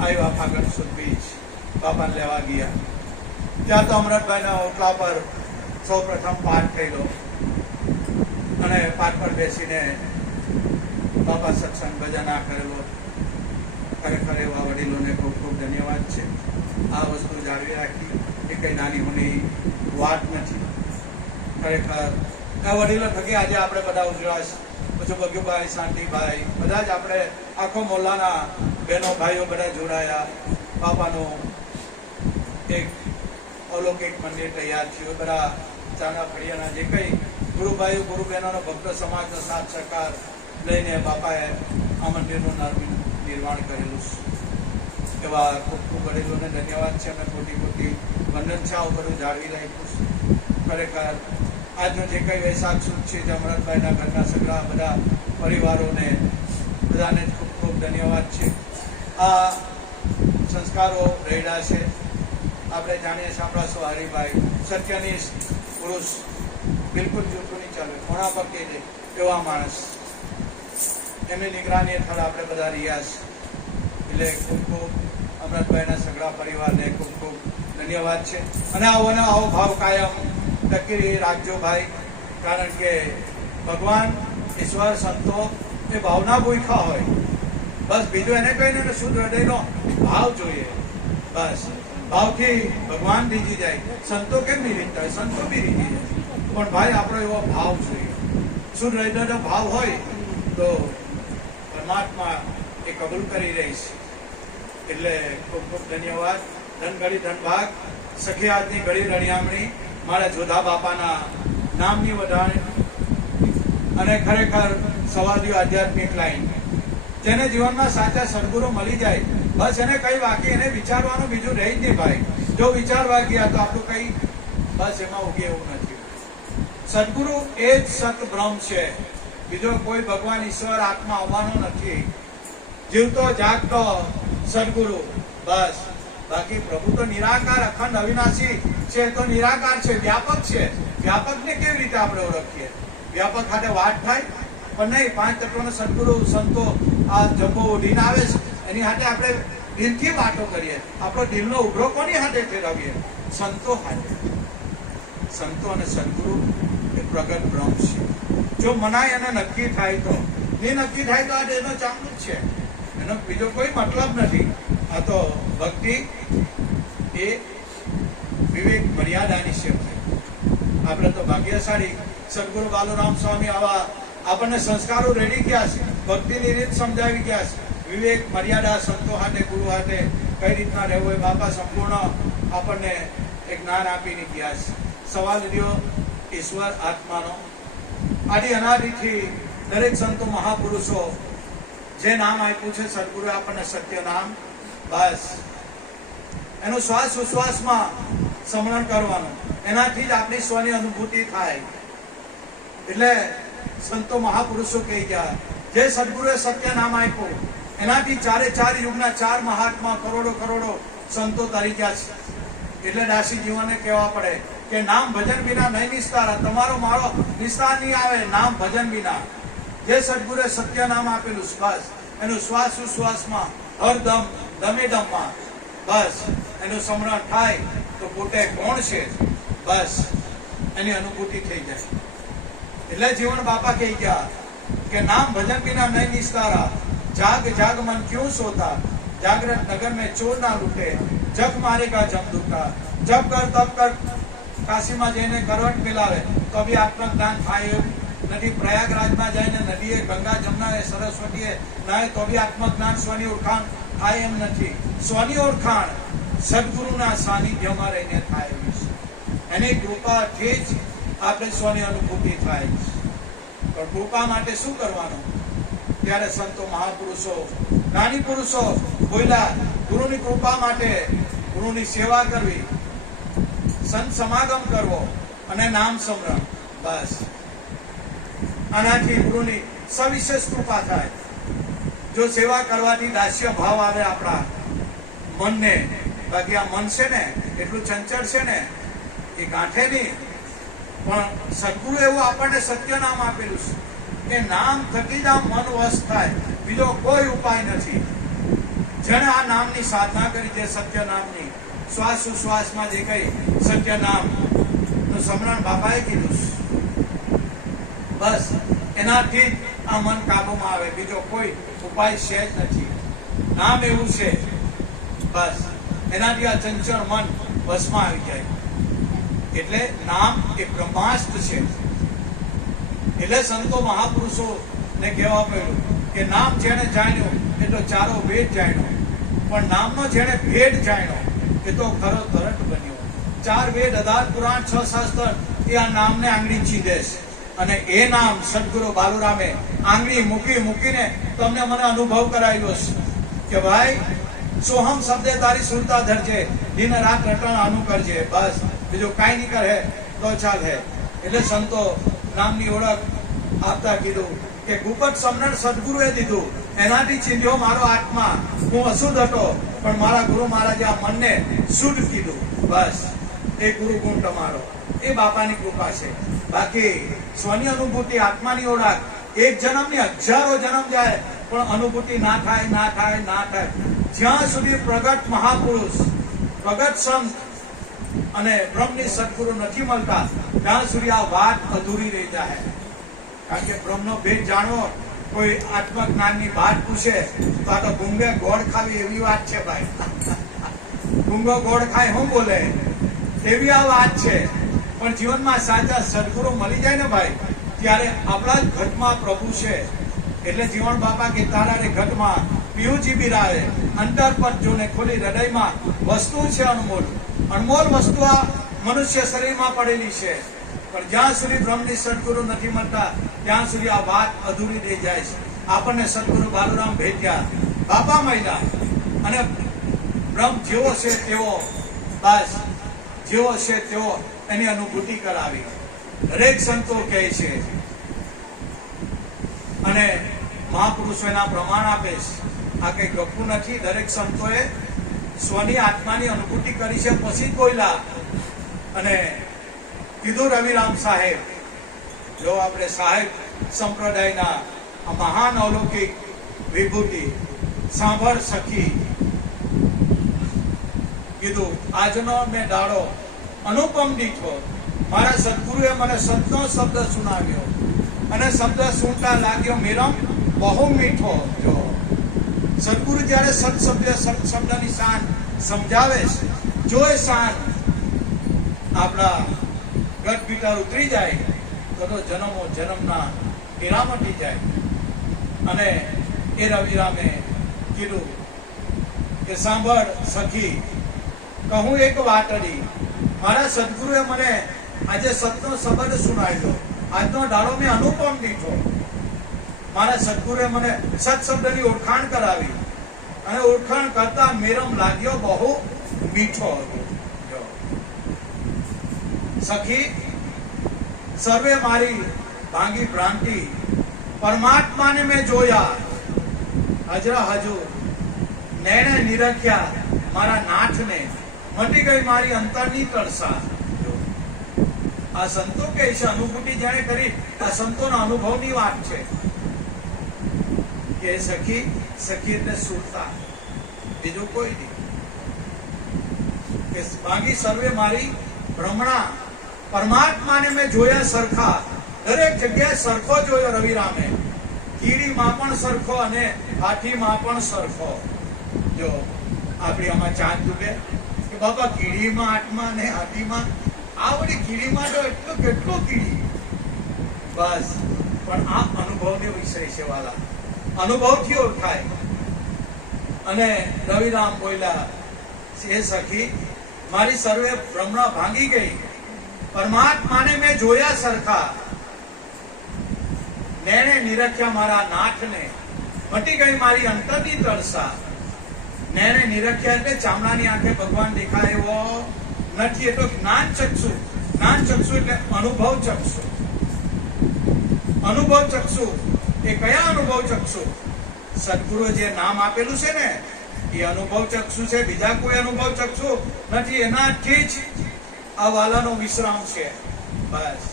આવ્યા ફાગણ સુદ બીજ, બાપાને લેવા ગયા. ત્યાં તો અમૃતભાઈના ઓટલા પર સૌ પ્રથમ પાઠ થયેલો અને પાઠ પર બેસીને બાપા સત્સંગ ભજન આ કરેલો. ખરેખર એવા વડીલોને ખૂબ ખૂબ ધન્યવાદ છે. આ વસ્તુ જાળવી રાખી એ કઈ નાની મોટી વાત નથી. ખરેખર આ વડીલો થકી આજે આપણે બધા ઉજળાશ, પછી બગ્યુભાઈ, શાંતિભાઈ, બધા જ આપણે આખો મોલ્લાના બહેનો ભાઈઓ બધા જોડાયા. બાપાનું એક અલૌકિક મંદિર તૈયાર થયું. બધા ચાના ફળિયાના જે કંઈ ગુરુભાઈઓ ગુરુ બહેનોનો ભક્ત સમાજનો સાથ સહકાર લઈને બાપાએ આ મંદિરનું નિર્માણ કરેલું છે. એવા ખૂબ ખૂબ વડીલોને ધન્યવાદ છે. અમે ખોટી ખોટી વંદન છે, આવું બધું જાળવી રાખ્યું છે. ખરેખર આજનો જે કંઈ વૈશાખ સુદ છે, અમૃતભાઈના ઘરના સગડા બધા પરિવારોને બધાને ખૂબ ખૂબ ધન્યવાદ છે. આ સંસ્કારો રહેલા છે. આપણે જાણીએ છીએ આપણા સૌ હરિભાઈ સત્યની પુરુષ, બિલકુલ જૂઠું નહીં ચાલે, ઘણા પર કહી દે એવા માણસ. એમની નિગરાની હેઠળ આપણે બધા રહ્યા છે. એટલે ખૂબ ખૂબ અમૃતભાઈના સગડા પરિવારને ખૂબ ખૂબ ધન્યવાદ છે. અને આવો ભાવ કાયમ ટકી રાખજો ભાઈ, કારણ કે ભગવાન, ઈશ્વર, સંતો એ ભાવના ભૂખા હોય. બસ બીજું એને કહીને શુદ્ધ હૃદયનો ભાવ જોઈએ. બસ ભાવથી ભગવાન રીઝી જાય. સંતો કેમ નહીં રીઝતા હોય? સંતો બી રીઝી જાય, પણ ભાઈ આપણો એવો ભાવ જોઈએ. શુદ્ધ હૃદયનો ભાવ હોય તો પરમાત્મા એ કબૂલ કરી રહીશ. એટલે ખૂબ ખૂબ ધન્યવાદ. ધન ઘડી ધન ભાગ સખી આજની ઘડી રણિયામણી મારા જોધા બાપાના નામની વધારે અને ખરેખર સવાદીઓ આધ્યાત્મિક લાઈન, જેને જીવનમાં સાચા સદગુરુ મળી જાય, બસ એને કઈ વાકી એને વિચારવાનું બીજું રહી જ નહીં ભાઈ. જો વિચારવા ગયા તો આપણું કઈ બસ એમાં ઉગે એવું નથી. સદગુરુ એ જ સત બ્રહ્મ છે, બીજો કોઈ ભગવાન ઈશ્વર આત્મા આવવાનો નથી. જીવતો જાગતો સદગુરુ બસ. બાકી પ્રભુ તો નિરાકાર, અખંડ, અવિનાશી છે, તો નિરાકાર છે, વ્યાપક છે. વ્યાપકને કેવી રીતે આપણે ઓળખીએ? વ્યાપક હાથે વાત થાય પણ નહીં. પાંચ તત્વનો સદગુરુ સંતો આ જમ્બો ઉડીને આવે છે, એની હાથે આપણે દિલથી વાતો કરીએ. આપણો દિલનો ઉભરો કોની હાથે ફેરવીએ? સંતો હાથે. સંતો અને સદગુરુ એ પ્રગટ બ્રહ્મ છે. જો મનાય અને નક્કી થાય તો, નહીં નક્કી થાય તો આ એનો ચાલુ જ છે, એનો બીજો કોઈ મતલબ નથી. આ તો ભક્તિ એ વિવેક મર્યાદાની છે. આપણે તો ભાગ્યશાળી સદગુરુ બાલુરામ સ્વામી આવા આપણને સંસ્કારો રેડી ગયા છે, ભક્તિની રીત સમજાવી ગયા છે. વિવેક મર્યાદા, સંતો હાથે, ગુરુ હાથે કઈ રીતના રહેવું એ બાપા સંપૂર્ણ આપણને એક જ્ઞાન આપીને ગયા છે. સવાલ રહ્યો ઈશ્વર આત્માનો. આદિ અનાદિથી દરેક સંતો મહાપુરુષો જે નામ આપ્યું છે સદગુરુએ આપણને સત્ય નામ, બસ એનું શ્વાસ ઉશ્વાસમાં સ્મરણ કરવાનું. એનાથી જ આપણી સ્વની અનુભૂતિ થાય. એટલે સંતો મહાપુરુષો કહી ગયા, જે સદગુરુએ સત્ય નામ આપ્યું એનાથી ચારે ચાર યુગના ચાર મહાત્મા, કરોડો કરોડો સંતો તરી ગયા છે. એટલે દાસી જીવનને કહેવા પડે કે નામ ભજન વિના નહીં નિસ્તાર. તમારો મારો નિસ્તાર નહીં આવે નામ ભજન વિના. જે સદગુરુએ સત્ય નામ આપેલું, બસ એનું શ્વાસ ઉશ્વાસમાં, હરદમ, દમે દમમાં બસ એનું સ્મરણ થાય તો પોતે કોણ છે બસ એની અનુભૂતિ થઈ જાય. એટલે જીવન બાપા કહી ગયા કે નામ ભજન बिना नहीं निस्तारा, जाग जाग मन क्यों सोता, जागरण नगर में चोर ना लूटे, जग मारेगा जम दूटा, जब कर तब कर. કાશીમાં જઈને કરવટ મિલાવે તો બી આત્મજ્ઞાન થાય નથી. પ્રયાગરાજમાં જઈને નદીએ ગંગા જમના સરસ્વતીએ નાય તો બી આત્મજ્ઞાન સ્વની ઓળખાણ થાય એમ નથી. સ્વની ઓળખાણ સદગુરુના સાનિધ્યમાં રહીને થાય એવી છે. એની કૃપાથી જ આપણે સ્વની અનુભૂતિ થાય. પણ કૃપા માટે શું કરવાનું? ત્યારે સંતો મહાપુરુષો જ્ઞાની પુરુષો બોલ્યા ગુરુની કૃપા માટે ગુરુની સેવા કરવી, સંત સમાગમ કરવો અને નામ સ્મરણ. બસ આનાથી ગુરુની સવિશેષ કૃપા થાય. જો સેવા કરવાથી દાસ્ય ભાવ આવે આપણા મનને, બાકી આ મન છે ને એટલું ચંચળ છે ને એ ગાંઠે નહીં. પણ સદગુરુ એવું આપણને સત્ય નામ આપેલું છે કે નામ થકી જ આ મન વશ થાય, બીજો કોઈ ઉપાય નથી. જેણે આ નામની સાધના કરી છે સત્ય નામની, શ્વાસ ઉશ્વાસમાં જે કઈ સત્ય નામ નું સ્મરણ બાપાએ કીધું, બસ એનાથી આ મન કાબુમાં આવે, બીજો કોઈ ઉપાય છે જ નથી. નામ એવું છે બસ એનાથી આ ચંચળ મન વશમાં આવી જાય. એટલે નામ એ બ્રહ્માસ્ત્ર છે. એટલે સંતો મહાપુરુષો ને કહેવા પડ્યું કે નામ જેને જાણ્યો એટલો ચારો વેદ જાણ્યો, પણ નામનો જેને ભેદ જાણ્યો એ તો ખરો તરત બન્યો. 4 વેદ 18 પુરાણ 6 શાસ્ત્ર એ આ નામને આંગળી ચીંધે છે. અને એ નામ સદગુરુ બાલુરામે આંગળી મૂકીને તમને મને અનુભવ કરાવ્યો છે કે ભાઈ સોહમ શબ્દે તારી સુરતા ધરજે, દિન રાત રટણ આનું કરજે, બસ બીજું કાંઈ નહીં કરે તો ચાલે. એટલે સંતો નામની ઓળખ આપતા કીધું કે ગુપત સમરણ સદગુરુએ દીધું, એનાથી ચીંધ્યો મારો આત્મા. હું અશુદ્ધ હતો પણ મારા ગુરુ મહારાજે આ મનને શુદ્ધ કીધું. બસ એ ગુરુ ગુણ તમારો, એ બાપાની કૃપા છે. બાકી સ્વની અનુભૂતિ આત્માની ઓળખ એક જન્મની 1000 જન્મ જાય પણ અનુભૂતિ ના થાય. જ્યાં સુધી પ્રગટ મહાપુરુષ, પ્રગટ સંત અને બ્રહ્મની સદગુરુ નથી મળતા ત્યાં સુધી આ વાત અધૂરી રહી જાય. કારણ કે બ્રહ્મનો ભેદ જાણવો, કોઈ આત્મજ્ઞાનની વાત પૂછે તો આ તો ગુંગે ગોળ ખાવી એવી વાત છે ભાઈ. ગુંગો ગોળ ખાય શું બોલે એવી આ વાત છે. પણ જીવનમાં સાચા સદગુરુ મળી જાય ને ભાઈ, ત્યારે આપણા જ ઘટમાં પ્રભુ છે. એટલે જીવન બાપા કે તારા રે ઘટમાં પીયુજી બિરાવે, અંતર પર જોને ખોલી હૃદયમાં વસ્તુ છે અનમોલ. અનમોલ વસ્તુ આ મનુષ્ય શરીરમાં પડેલી છે. પણ જ્યાં સુધી બ્રહ્મની સદગુરુ નથી મળતા ત્યાં સુધી આ વાત અધૂરી રહી જાય છે. આપણને સદગુરુ બાલુરામ ભેટ્યા, બાપા મળ્યા અને બ્રહ્મ જેવો છે તેવો, બસ જેવો છે તેવો એની અનુભૂતિ કરાવી. દરેક સંતો કહે છે અને મહાપુરુષો એના પ્રમાણ આપે છે. આ કઈ ગપ્પુ નથી. દરેક સંતોએ સ્વની આત્માની અનુભૂતિ કરી છે. પછી બોલ્યા અને કીધું રવિરામ સાહેબ, જો આપણે સાહેબ સંપ્રદાયના મહાન અલૌકિક વિભૂતિ સાંભળ સખી, કીધું આજનો મેં દાડો અનુપમ દીઠો, મારા સદગુરુએ મને સતનો શબ્દ સુનાવ્યો અને શબ્દ સુનતા લાગ્યો મેરમ બહુ મીઠો. જો સદગુરુ જયારે સત શબ્દની શાન સમજાવે છે, જો એ શાન આપણા ગટ ભીતર ઉતરી જાય તો જન્મો જન્મના હેરા મટી જાય. અને એ રવિરામે કીધું કે સાંભળ સખી, કહું એક વાતડી, મારા સદગુરુએ મને આજે સતનો શબ્દ સુનાવ્યો, આજનો દાડો મેં અનુપમ દીઠો. મારા સદગુરુએ મને સત શબ્દની ઓળખાણ કરાવી અને ઓળખાણ કરતા મેરમ લાગ્યો બહુ મીઠો હતો. સખી સર્વે મારી ભાંગી ભ્રાંતિ, પરમાત્માને મેં જોયા, હજરા હજુર નૈણે નિરખ્યા મારા નાથને, મટી ગઈ મારી અંતરની તળસા. આ સંતો કે છે અનુભૂતિ જેને કરી, આ સંતોના અનુભવની વાત છે કે સખી એટલે સુરતા, બીજું કોઈ નહીં. કે ભાંગી સર્વે મારી ભ્રમણા, પરમાત્માને મેં જોયા સરખા, દરેક જગ્યાએ સરખો જોયો રવિરામે, કીડીમાં પણ સરખો અને હાથીમાં પણ સરખો. જો આપણી આમાં ચાંદ ડૂબે કે બાપા કીડીમાં આઠમાં ને હાથીમાં, આ બધી કીડીમાં તો કેટલો કીડી, બસ. પણ આ અનુભવનો વિષય છે વાલા, અનુભવથી ઓળખાય. અને રવિરામ બોલ્યા, એ સખી મારી સર્વે ભ્રમણા ભાંગી ગઈ, પરમાત્માને મેં જોયા સરખા, નેણે નિરખ્યા મારા નાથને, મટી ગઈ મારી અંતરની તરસા. નેણે નિરખ્યા એટલે ચામડાની આંખે ભગવાન દેખાય એવો નથી, એટલે જ્ઞાન ચક્ષુ. જ્ઞાન ચક્ષુ એટલે અનુભવ ચક્ષુ. અનુભવ ચક્ષુ એ કયા અનુભવ ચક્ષુ? સદગુરુએ જે નામ આપેલું છે ને એ અનુભવ ચક્ષુ છે, બીજા કોઈ અનુભવ ચક્ષુ નથી. એનાથી જ આ વાલાનો વિશ્રામ છે, બસ.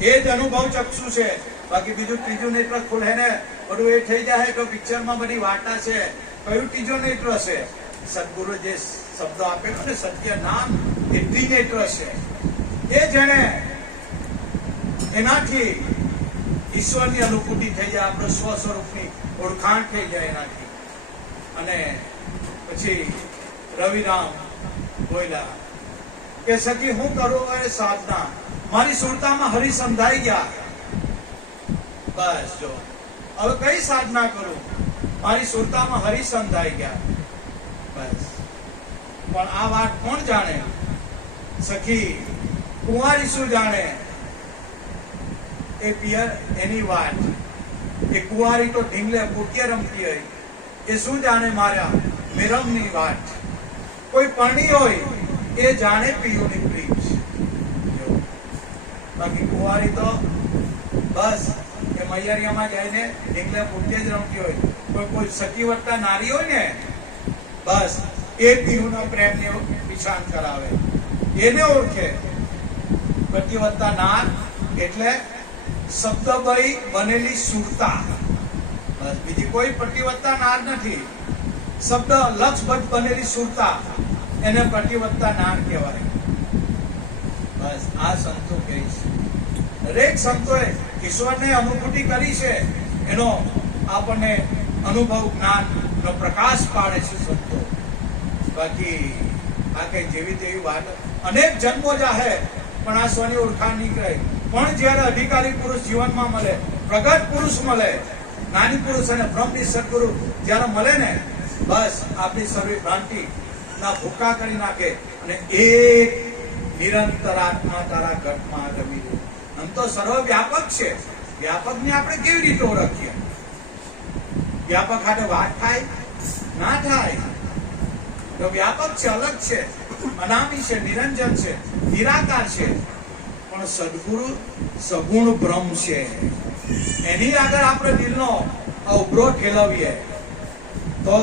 એ જ અનુભવ ચક્ષુ છે. બાકી બીજું ત્રીજું નેત્ર ખુલે ને બધું એ થઈ જાય તો પિક્ચરમાં બધી વાર્તા છે. કયું ત્રીજો નેત્ર છે? સદગુરુ જે શબ્દો આપેલો ને સત્ય નામ, એ ત્રિનેત્ર છે. એ જેને એનાથી ઈશ્વરની અનુભૂતિ થઈ જાય, આપણો સ્વ સ્વરૂપની ઓળખાણ થઈ જાય એનાથી. અને પછી રવિરામ બોલ્યા કે સખી હું કરું એ સાધના, મારી સુરતામાં હરિ સંધાઈ ગયા. બસ જો હવે કઈ સાધના કરું? મારી સુરતામાં હરિ સંધાઈ ગયા, બસ. પણ આ વાત કોણ જાણે? સખી કુંવારી શું જાણે? એ પિયર એની વાત. એ કુંવારી તો ઢીંગલે પોટિયા રમતી હોય, એ શું જાણે મારા મેરમની વાત? કોઈ પરણી હોય એ જાણે પિયુની પ્રીત. બાકી કુંવારી તો બસ એ મૈયરિયામાં જઈને ઢીંગલે પોટિયા જ રમતી હોય. કોઈ સખી વત્તા નારી હોય ને, બસ એ પિયુના પ્રેમને નિશાન કરાવે, એને ઓળખે. પતિવત્તા નાર એટલે શબ્દમય બનેલી સુરતા, બસ. બીજી કોઈ પતિવત્તા નાર નથી. શબ્દ લક્ષબદ્ધ બનેલી સુરતા એને પતિવત્તા નાર કહેવાય, બસ. આ સંતો કહે છે. દરેક સંતોએ ઈશ્વરને અનુભૂતિ કરી છે, એનો આપણને અનુભવ જ્ઞાન નો પ્રકાશ પાડે છે સંતો. બાકી આ કઈ જેવી તેવી વાત, અનેક જન્મો જાહે પણ આ સ્વની ઓળખાણ નીકળે. પણ જયારે અધિકારી પુરુષ જીવનમાં મળે, પ્રગટ પુરુષ મળે, જ્ઞાની પુરુષ અને બ્રહ્મની સદગુરુ જયારે મળે ને, બસ આપણી સર્વે ભ્રાંતિ ના ભૂકા કરી નાખે અને એક નિરંતર આત્મા તારા ઘટમાં રમી દે. આમ તો સર્વ વ્યાપક છે. વ્યાપક ને આપણે કેવી રીતે ઓળખીએ? વ્યાપક હાથે વાત થાય ના થાય? તો વ્યાપક છે, અલગ છે, અનામી છે, નિરંજન છે, નિરાકાર છે. પણ સદગુરુ સગુણ બ્રહ્મ છે. એની આગળ આપણે દિલનો ઉભરો ઠેલવીએ તો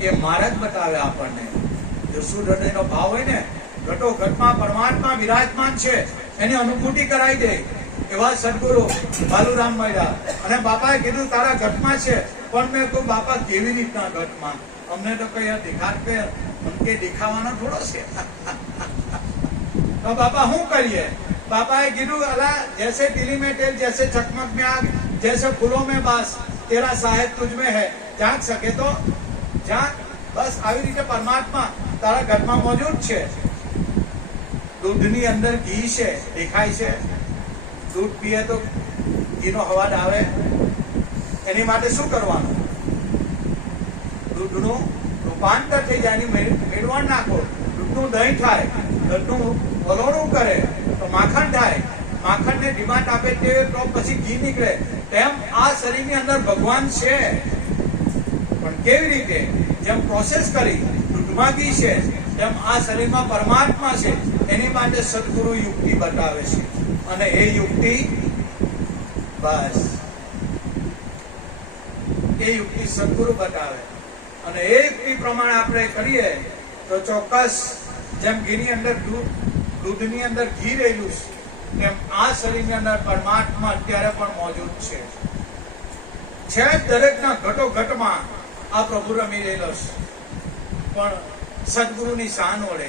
એ માર્ગ બતાવે આપણને. જો શુદ્ધ હૃદયનો ભાવ હોય ને, ઘટો ઘટમાં પરમાત્મા વિરાજમાન છે, એની અનુભૂતિ કરાવી દે. એવા સદગુરુ બાલુરામ મળ્યા અને બાપાએ કીધું તારા ઘટમાં છે. પણ મેં કહ્યું બાપા કેવી રીતના ઘટમાં? અમને તો કઈ દેખાવાનો થોડો છે. તો બાપા શું કરીએ? बाबा गिरू अला जैसे दिल्ली में तेल, जैसे चकमक में आग, जैसे फूलों में बास, तेरा साहेब तुझ में है, जाग सके तो जाग. बस આવી રીતે પરમાત્મા તારા ઘરમાં મોજૂદ છે. દૂધની અંદર ઘી છે, દેખાય છે. દૂધ પીએ તો ઘીનો અવાજ આવે. એની માટે શું કરવાનું? દૂધનું રૂપાંતર થઈ જાય, મેળવણ નાખો. દૂધનું દહીં થાય, દૂધનું વલોણું કરે તો માખણ થાય. માખણને ડિમાન્ડ આપે તે તો પછી ઘી નીકળે. તેમ આ શરીરની અંદર ભગવાન છે, પણ કેવી રીતે? જેમ પ્રોસેસ કરી દૂધમાં ઘી છે, તેમ આ શરીરમાં પરમાત્મા છે. એની માટે સદગુરુ યુક્તિ બતાવે છે, અને એ યુક્તિ બસ એ યુક્તિ સદગુરુ બતાવે. અને એ યુક્તિ પ્રમાણે આપણે કરીએ તો ચોક્કસ જેમ ઘીની અંદર દૂધની અંદર ઘી રહેલું છે, તેમ આ શરીરની અંદર પરમાત્મા અત્યારે પણ મોજૂદ છે. દરેકના ઘટો ઘટમાં આ પ્રભુ રમી રહેલો છે. પણ સદગુરુની શાન વડે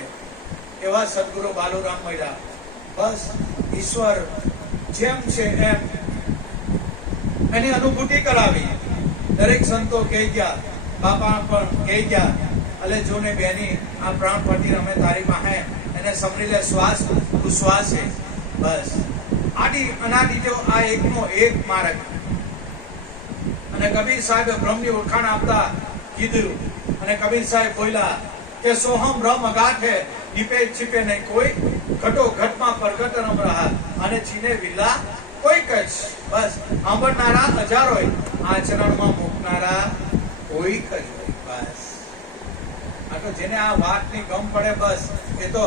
એવા સદગુરુ બાલુરામ મળ્યા. બસ ઈશ્વર જેમ છે એમ એની અનુભૂતિ કરાવી. દરેક સંતો કહી ગયા, બાપા પણ કહી ગયા, અલે જોને બેની આ પ્રાણ પટી અમે તારી પાસે એને સમરી લે, શ્વાસ ઉશ્વાસ છે. બસ આડી અનાડી જો આ એકનો એક માર્ગ. અને કબીર સાહેબ બ્રહ્મની ઓળખાણ આપતા કીધું, અને કબીર સાહેબ બોલ્યા કે સોહમ બ્રહ્મ અગાધ હે, દીપે छिपे नहीं कोई, घटो घट में प्रगट रम रहा, અને ચીને વિલા કોઈ કચ. બસ સાંભળનારા હજારો, આચરણમાં મૂકનારા કોઈ કચ. બસ આ તો જેને આ વાતની ગમ પડે, બસ એ તો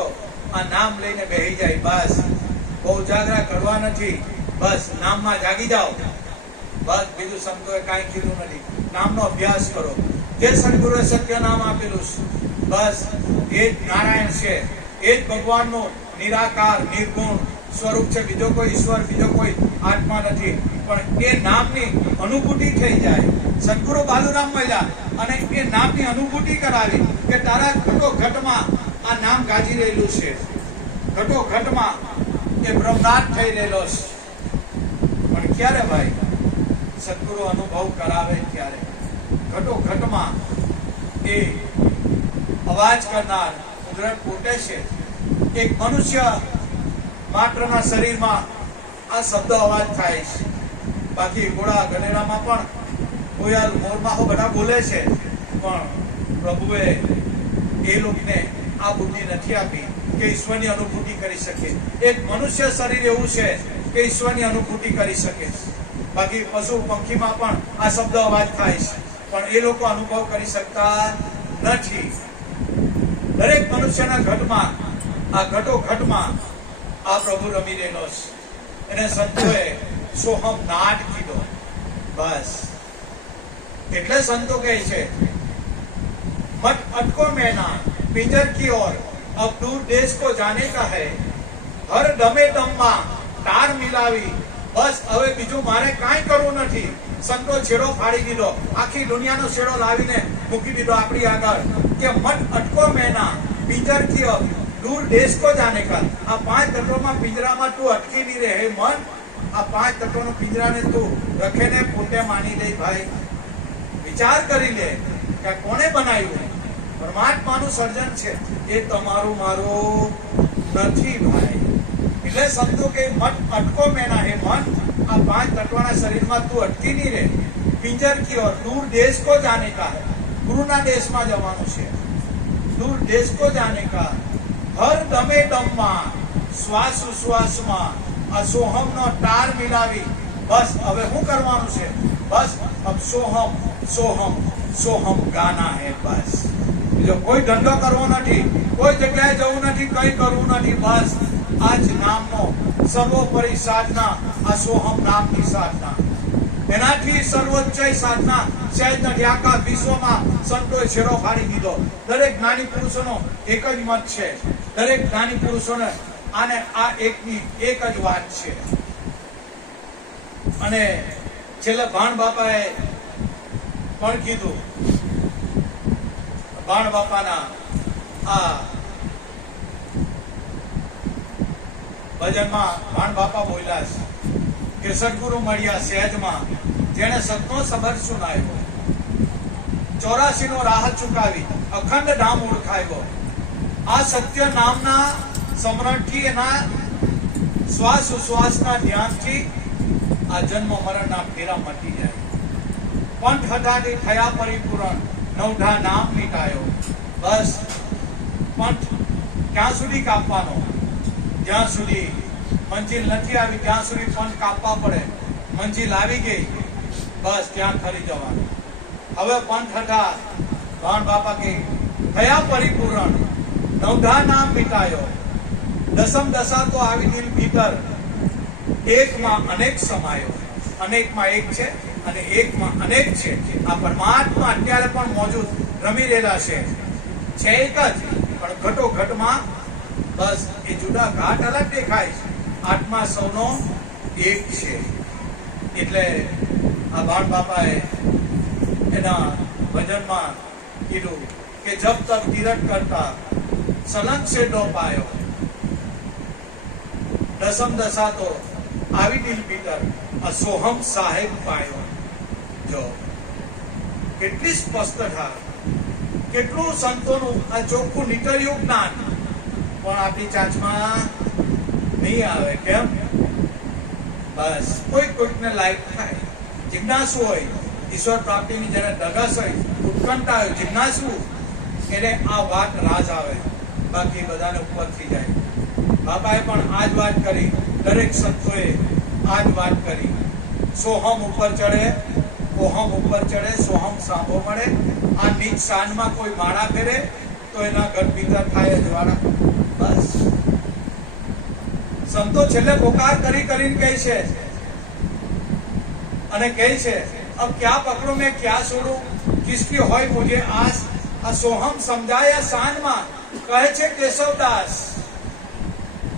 આ નામ લઈને બેહી જાય. બસ બહુ ઉજાગરા કરવા નથી, બસ નામમાં જાગી જાઓ. બસ બીજું સંતોએ કાંઈ કીધું નથી. નામનો અભ્યાસ કરો. જે સદગુરુએ સત્ય નામ આપેલું છે, બસ એ જ નારાયણ છે, એ જ ભગવાનનું નિરાકાર નિર્ગુણ સ્વરૂપ છે. બીજો કોઈ ઈશ્વર, બીજો કોઈ આત્મા નથી. પણ એ નામની અનુભૂતિ થઈ જાય. સદગુરુ બાલુરામ મળ્યા અને એ નામની અનુભૂતિ કરાવી કે તારા ઘટો ઘટમાં આ નામ ગાજી રહેલું છે. ઘટો ઘટમાં એ બ્રહ્મનાથ થઈ રહેલો છે. પણ ક્યારે ભાઈ સદગુરુ અનુભવ કરાવે? ત્યારે ઘટો ઘટમાં એ અવાજ કરનાર કુદરત પોતે છે. એક મનુષ્ય માત્રના શરીરમાં આ શબ્દ અવાજ થાય છે. બાકી ઘોડા ગધેડામાં પણ કોયલ મોરમાં બધા બોલે છે, પણ પ્રભુએ એ લોકોને આ બુદ્ધિ નથી આપી કે ઈશ્વરની અનુભૂતિ કરી શકે. એક મનુષ્ય શરીર એવું છે કે ઈશ્વરની અનુભૂતિ કરી શકે. બાકી પશુ પંખીમાં પણ આ શબ્દ અવાજ થાય છે, પણ એ લોકો અનુભવ કરી શકતા નથી. દરેક મનુષ્યના ઘટમાં આ ઘટો ઘટમાં આ પ્રભુ રમી રહેલો છે. એને સંતોએ સોહમ નાદ કીધો. બસ એટલે સંતો કહે છે, મત અટકો મેના પિંજર की ओर, अब दूर देश को जाने का है, हर दमे दमમાં તાર મિલાવી. બસ હવે બીજું મારે કાંઈ કરવું નથી. સંતો છેડો ફાડી દીધો, આખી દુનિયાનો છેડો લાવીને મૂકી દીધો આપણી આગળ કે મત અટકો મેના પિંજર की ओर, दूर देश को जाने का. આ પાંચ તત્વોમાં પિંજરામાં તું અટકી નહીં રહે. હે મન, આ પાંચ તત્વોનો પિંજરાને તું રખેને પોતે માની લે. ભાઈ વિચાર કરી લે કે કોણે બનાવ્યું? પરમાત્માનું સર્જન છે. એ તમારું મારું નથી ભાઈ. એટલે સંતો કે મત અટકો મેના, હે મન, આ પાંચ તત્વના શરીરમાં તું અટકી નહીં રહે. પિંજર की ओर, दूर देश को जाने का है. ગુરુના દેશમાં જવાનું છે. दूर देश को जाने का, હર દમે દમમાં શ્વાસ ઉશ્વાસમાં આ સોહમનો તાર મિલાવી. બસ હવે શું કરવાનું છે? બસ અબ સોહમ સોહમ સોહમ ગાના હે. બસ બીજો કોઈ ધંધો કરવો નથી, કોઈ જગ્યાએ જવું નથી, કઈ કરવું નથી. બસ આ જ નામનો સર્વોપરી સાધના, આ સોહમ નામની સાધના. એનાથી સર્વોચ્ચ સાધના સહેજ નથી. આખા વિશ્વમાં સંતોએ છેડો ફાડી દીધો. દરેક જ્ઞાની પુરુષોનો એક જ મત છે. દરેક જ્ઞાની પુરુષોને આને આ એકની એક જ વાત છે. અને છેલ્લે ભાણ બાપાએ પણ કીધું, ભાણ બાપાના આ ભજનમાં ભાણ બાપા બોલ્યા છે કે સદગુરુ મળ્યા સહેજમાં, જેને સતનો સબર સુનાયો, 84 નો રાહ ચુકાવી અખંડ નામ ઓળખાયો. આ સત્ય નામના સ્મરણથી, એના શ્વાસ ઉશ્વાસના ધ્યાનથી આ જન્મ મરણના ફેરા મટી જાય. પંથ હટાથી થયા પરિપૂર્ણ, નવઢા નામ મીટાયો. બસ પંથ ક્યાં સુધી કાપવાનો? જ્યાં સુધી મંજિલ નથી આવી ત્યાં સુધી પંથ કાપવા પડે. મંજિલ આવી ગઈ, બસ ત્યાં ખરી જવાનું. હવે પંથ હટા, ભાણ બાપા કે થયા પરિપૂર્ણ, નવઢા નામ મીટાયો. દસમ દશા તો આવી દિલ ભીતર, એકમાં અનેક સમાયો. અનેકમાં એક છે અને એકમાં અનેક છે. આ પરમાત્મા અત્યારે પણ મોજૂદ રમી રહેલા છે એક જ, પણ ઘટો ઘટમાં બસ એ જુદા ઘાટ અલગ દેખાય છે. આત્મા સૌનો એક છે. એટલે આ ભાણ બાપાએ એના ભજનમાં કીધું કે જબ તક તીરથ કરતા સલંગ શેડો પાયો, દસમ દશા તો આવી દિલ ભીતર અસોહમ સાહેબ પાયો. જો કેટલી સ્પષ્ટતા, કેટલું સંતોનું આ ચોખ્ખું નીતર્યું જ્ઞાન પણ આપણી ચાંચમાં નહીં આવે. કેમ? બસ કોઈકને લાયક થાય, જિજ્ઞાસુ હોય, ઈશ્વર પ્રાપ્તિની જયારે ધગસ હોય, ઉત્કંઠા હોય, જિજ્ઞાસુ એને આ વાત રાજ આવે, બાકી બધાને ઉપરથી જાય. બાપાએ પણ આ જ વાત કરી, દરેક સંતોએ આ જ વાત કરી. સોહમ ઉપર ચડે, ઓહમ ઉપર ચડે, સોહમ સાંભો મળે. આ નીચ સાંજમાં કોઈ માળા ફેરે તો એના ઘર ભીતર થાય અજવાળા. બસ સંતો છેલ્લે પોકાર કરી કરીને કહે છે, અને કહે છે अब क्या पकड़ो मैं क्या छोड़ू, किसकी હોય मुझे आस. આ સોહમ સમજાયા સાંજમાં કહે છે કેશવદાસ.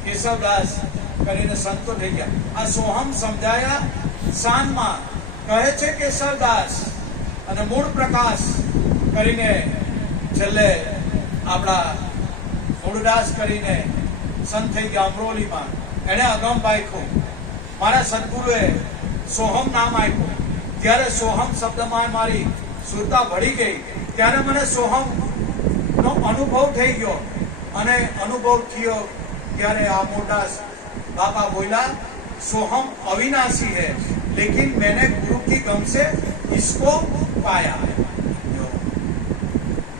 કેશવદાસ કરીને સંતો થઈ ગયા. આ સોહમ સમજાયા સાંજમાં કહે છે કેશવદાસ. અને મૂળ પ્રકાશ કરીને છેલ્લે આપણા મૂળદાસ કરીને સંત થઈ ગયા અમરોલીમાં. એને અગમ પાખ્યું. મારા સદગુરુએ સોહમ નામ આપ્યું. ત્યારે સોહમ શબ્દમાં મારી સુરતા ભળી ગઈ. ત્યારે મને સોહમ નો અનુભવ થઈ ગયો. અને અનુભવ થયો ત્યારે આ મોટા બાપા બોલ્યા, सोहम अविनाशी है लेकिन मैंने गुरु की गम से इसको पाया.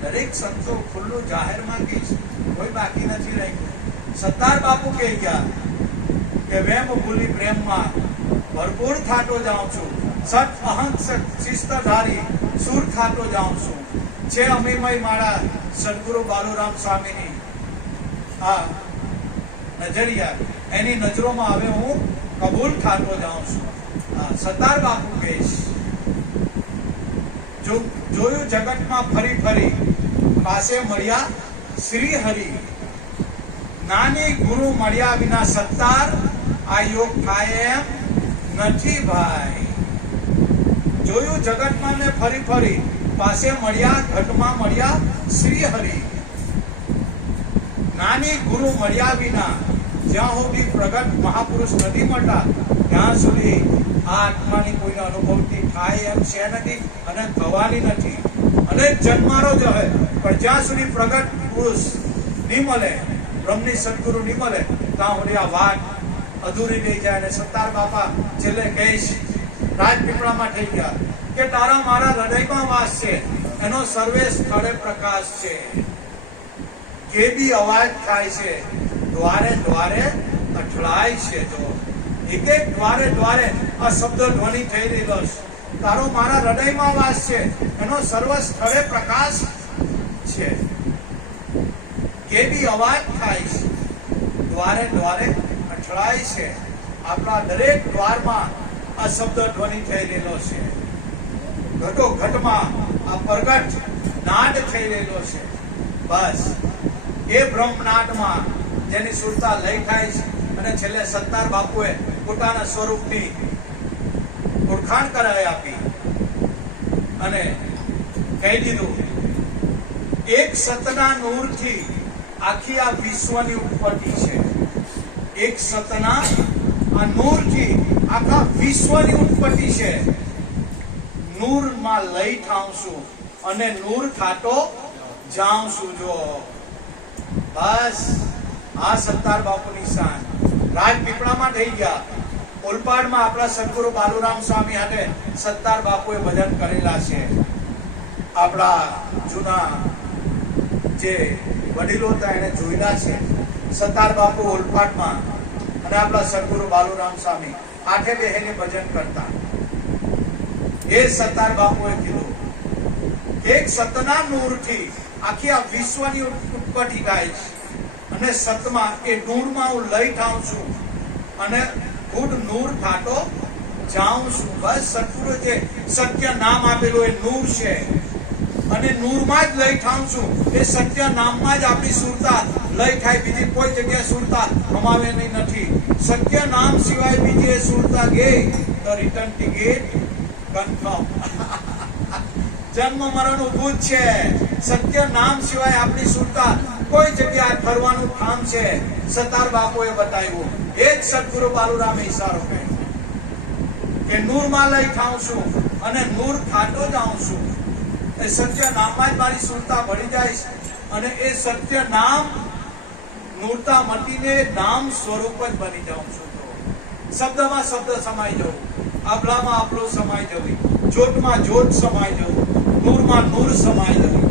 દરેક સંતો ખુલ્લું જાહેરમાં કહીશ, કોઈ બાકી નથી રાખ્યું. સત્તાર બાપુ કહી ગયા કે વેમ ભૂલી પ્રેમમાં ભરપૂર થાતો જાઉં છું, સત અહંત શિસ્તધારી સુર થાતો જાઉં છું. છે અમીમય મારા સદગુરુ બાલુરામ સ્વામીની આ નજરિયા, એની નજરોમાં હવે હું કબૂલ થાતો જાઉં છું. સત્તાર બાપુ કહીશ, જોયું જગતમાં ફરી ફરી પાસે મળ્યા શ્રી હરિ. નાની ગુરુ મળ્યા વિના સત્તાર આ યોગ થાય એમ નથી ભાઈ. જોયું જગતમાં ને ફરી ફરી પાસે મળ્યા ઘટમાં મળ્યા શ્રી હરિ. નાની ગુરુ મળ્યા વિના જ્યાં સુધી પ્રગટ મહાપુરુષ નથી મળતા ત્યાં સુધી આ આત્માની કોઈને અનુભવતી થાય એમ છે નથી અને થવાની નથી. અને જન્મારો જ હે, પણ જ્યાં સુધી પ્રગટ પુરુષ નહીં મળે, બ્રહ્મની સદગુરુ નહીં મળે, ત્યાં સુધી આ વાત અધૂરી રહી જાય. અને સત્તાર બાપા છેલ્લે કહીશ, રાજપીપળામાં થઈ ગયા કે તારા મારા હૃદયમાં વાસ છે, એનો સર્વે સ્થળે પ્રકાશ છે. કે બી અવાજ થાય છે, દ્વારે દ્વારે અથડાય છે. જો એક એક દ્વારે દ્વારે આ શબ્દ ધ્વનિ થઈ રહેલો છે. તારો મારા હૃદયમાં વાસ છે, એનો સર્વ સ્થળે પ્રકાશ છે. કે બી અવાજ થાય છે, દ્વારે દ્વારે અથડાય છે. આપણા દરેક દ્વારમાં આ શબ્દ ધ્વનિ થઈ રહેલો છે. ઘટો ઘટમાં આ પ્રગટ નાદ થઈ રહેલો છે. બસ એ બ્રહ્મનાદમાં જેની સુરતા લય થાય છે. અને છેલ્લે સત્તાર બાપુએ પોતાના સ્વરૂપની ઓળખાણ કરાવી આપી અને કહી દીધું, એક સતના નૂરથી આખી આ વિશ્વની ઉત્પત્તિ છે. એક સતના આ નૂરથી આખા વિશ્વની ઉત્પત્તિ છે. નૂરમાં લઈ થાઉં છું અને નૂર થાતો જાઉં છું. જો બસ આ સત્તાર બાપુની શાન. રાજપીપળામાં થઈ ગયા. ઓલપાડમાં આપણા સદગુરુ બાલુરામ સ્વામી હાથે સત્તાર બાપુએ ભજન કરેલા છે. આપણા જૂના જે વડીલો હતા એને જોયેલા છે. સત્તાર બાપુ ઓલપાડમાં અને આપણા સદગુરુ બાલુરામ સ્વામી હાથે બેહીને ભજન કરતા. એ સત્તાર બાપુએ કીધું કે એક સતના નૂરથી આખી આ વિશ્વની ઉત્પત્તિ થાય છે. અને સતમાં એ નૂરમાં હું લઈ થાઉં છું અને ખુદ નૂર થાતો જાઉં છું. બસ સદગુરુ જે સત્ય નામ આપેલું એ નૂર છે અને નૂરમાં જ લઈ થાઉં છું. એ સત્ય નામમાં જ આપણી સુરતા લઈ થાય. બીજી કોઈ જગ્યાએ સુરતા હમાવેલી નથી. સત્ય નામ સિવાય બીજી એ સુરતા ગઈ તો રિટર્ન ટિકિટ કન્ફર્મ. જન્મ મરણ ઉભું જ છે. સત્ય નામ સિવાય આપણી સુરતા કોઈ જગ્યાએ ફરવાનું ઠામ છે, સતાર બાપુએ બતાવ્યું. એ જ સદગુરુ બાલુરામે ઈશારો કર્યો કે નૂરમાં લઈ થાઉં છું અને નૂર થાતો જાઉં છું. એ સત્ય નામમાં જ મારી સુરતા ભળી જાય છે અને એ સત્ય નામ નૂરતા મટીને નામ સ્વરૂપ જ બની જાઉં છું. તો શબ્દમાં શબ્દ સમાઈ જવું, આભલામાં આભલો સમાઈ જવી, જોતમાં જોત સમાઈ જવું, નૂરમાં નૂર સમાઈ જવું.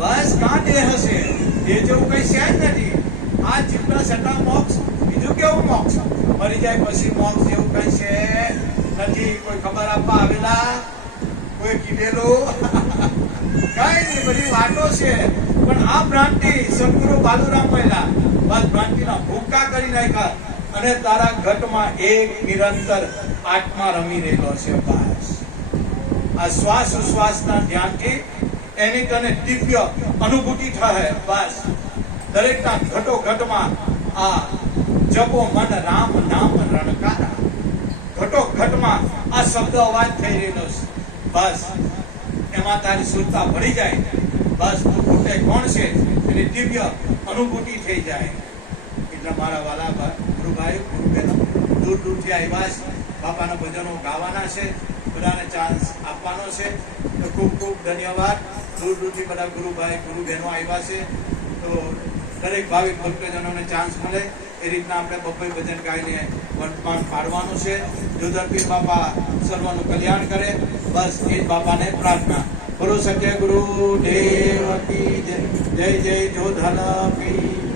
બસ કાં દેહ હશે, એ જેવું કઈ છે જ નથી. આ જીવના સટા મોક્ષ, બીજું કેવું મોક્ષ? મરી જાય પછી મોક્ષ જેવું કઈ છે નથી. કોઈ ખબર આપવા આવેલા, કોઈ કીધેલું કઈ નહીં, બધી વાતો છે. પણ આ ભ્રાંતિ સદગુરુ બાલુરામ મહિલા બસ ભ્રાંતિના ભૂકા કરી નાખ્યા અને તારા ઘટમાં એક નિરંતર આત્મા રમી રહેલો છે. બસ આ શ્વાસ ઉશ્વાસના ધ્યાનથી એની તને દિવ્ય અનુભૂતિ થાય. બસ દરેકના ઘટો ઘટમાં આ જપો મન રામ નામ રણકારા, ઘટો ઘટમાં આ શબ્દ અવાજ થઈ રહેલો છે. બસ એમાં તારી સુરતા ભળી જાય. બસ તું પોતે કોણ છે એની દિવ્ય અનુભૂતિ થઈ જાય. એટલે મારા વાલા ગુરુભાઈ ગુરુબહેનો દૂર દૂરથી આવ્યા છે, બાપાના ભજનો ગાવાના છે, બધાને ચાન્સ આપવાનો છે. તો ખૂબ ખૂબ ધન્યવાદ. દૂર દૂરથી બધા ગુરુભાઈ ગુરુબહેનો આવ્યા છે. તો દરેક ભાવિક ભક્તજનોને ચાન્સ મળે એ રીતના આપણે બબ્બે ભજન ગાઈને વર્તમાન પાડવાનું છે. જોધર પીર બાપા સર્વનું કલ્યાણ કરે, બસ એ જ બાપાને પ્રાર્થના. ગુરુ સત્ય ગુરુ દેવ કી જય, જય જય જોધર પીર.